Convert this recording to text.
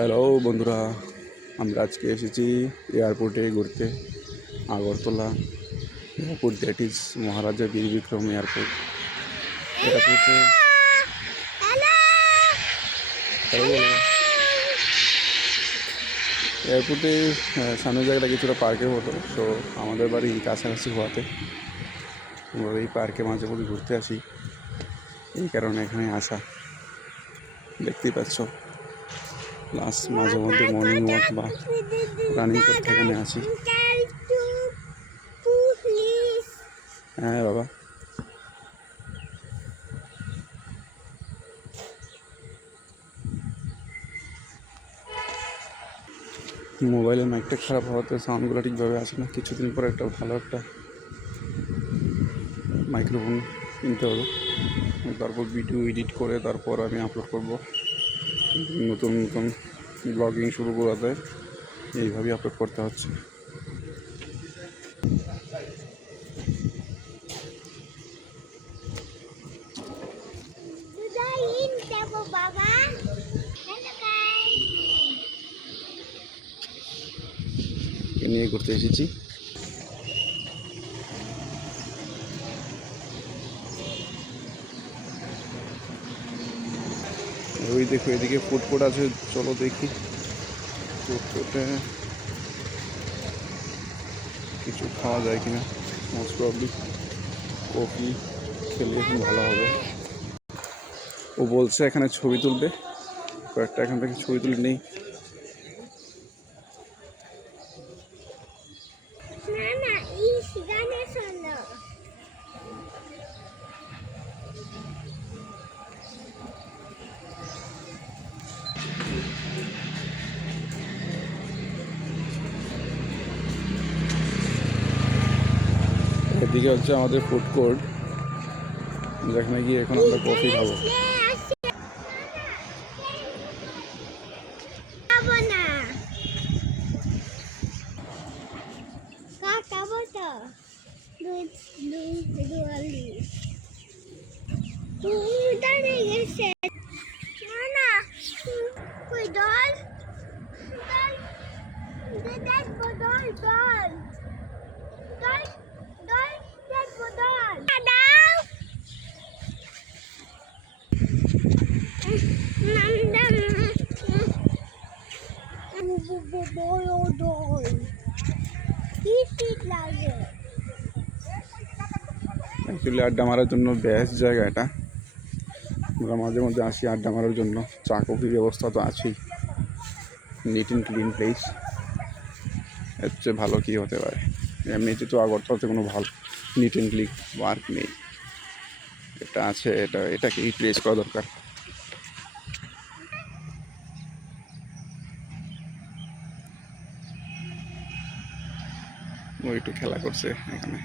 Hello বন্ধুরা, আমরা আজকে এসেছি এয়ারপোর্টে ঘুরতে। আগরতলা এয়ারপোর্ট, দ্যাট ইজ মহারাজা বীর বিক্রম এয়ারপোর্ট। এয়ারপোর্টে এয়ারপোর্টে সামনের জায়গাটা কিছুটা পার্কের মতো। সো আমাদের বাড়ি কাছাকাছি হওয়াতে আমরা এই পার্কে মাঝে মধ্যে ঘুরতে আসি। এই কারণে এখানে আসা, দেখতেই পাচ্ছ। প্লাস মাঝে মধ্যে মর্নিং ওয়াক বা রানিং করতে এখানে আসি। হ্যাঁ বাবা, মোবাইলের মাইকটা খারাপ হওয়াতে সাউন্ডগুলো ঠিকভাবে আসে না। কিছুদিন পরে একটা ভালো একটা মাইক্রোফোন কিনতে হবে, তারপর ভিডিও এডিট করে তারপর আমি আপলোড করব। নতুন নতুন ব্লগিং শুরু করাতে এইভাবেই আপলোড করতে হচ্ছে। নিয়ে ঘুরতে এসেছি। ওই দেখো, এদিকে ফুড কোর্ট আছে, চলো দেখি। ফুড কোর্টে কিছু খাওয়া যায় কিনা। মোস্ট প্রবলি কফি খেলে এখন ভালো হবে। ও বলছে এখানে ছবি তুলবে, কয়েকটা এখান থেকে ছবি তুলে নেই। এদিকে হচ্ছে আমাদের ফুড কোর্ট, যেখানে গিয়ে এখন আমরা কফি খাবো। অ্যাকচুয়ালি আড্ডা মারার জন্য বেস্ট জায়গা এটা। আমরা মাঝে মধ্যে আসি আড্ডা মারার জন্য। চা কফির ব্যবস্থা তো আছেই, নিট অ্যান্ড ক্লিন প্লেস। এর চেয়ে ভালো কী হতে পারে? এমনিতে তো আগরতলাতে কোনো ভালো নিট অ্যান্ড ক্লিন ওয়ার্ক নেই। এটা আছে, এটাকে রিপ্লেস করা দরকার। ও একটু খেলা করছে এখানে।